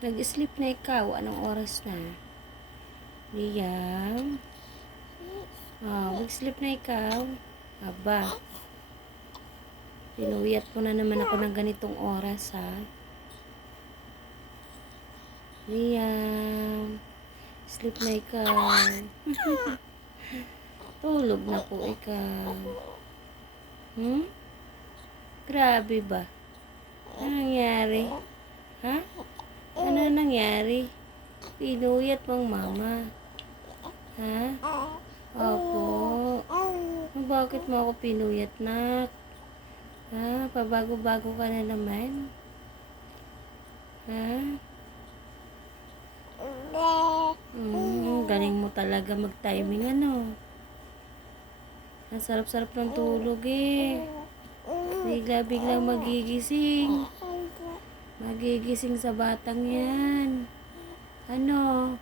Nag-sleep na ikaw. Anong oras na? Liam? Mag-sleep na ikaw. Aba. Pinuyat mo na naman ako ng ganitong oras, ha? Liam? Sleep na ikaw. Tulog na po ikaw. Grabe ba? Ano nangyari? Ha? Ano nangyari? Pinuyat mong mama. Ha? Opo. Bakit mo ako pinuyat, nak? Ha? Pabago-bago ka na naman? Ha? Galing mo talaga mag-timing, ano? Ang sarap-sarap ng tulog, eh. Bigla-biglang magigising. Magigising sa batang yan. Ano?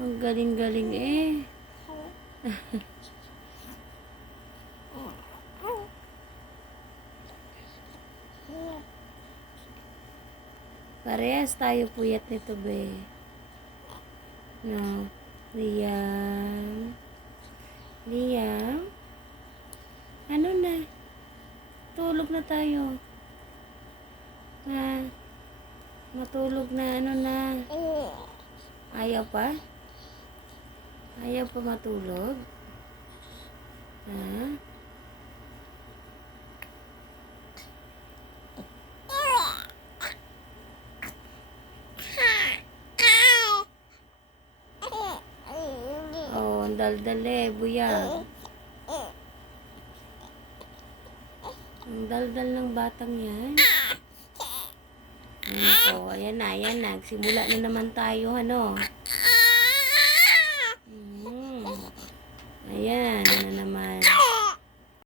Ang galing-galing, eh. Parehas tayo puyat nito, be. No. Liam? Liam? Ano na? Tulog na tayo. Ha? Matulog na, ano na? Ayaw pa? Ayaw pa matulog? Ha? Oh, ang daldal eh, buyag. Ang daldal ng batang yan. Ano, ayan na, ayan na. Simula na naman tayo, ano? Ayan,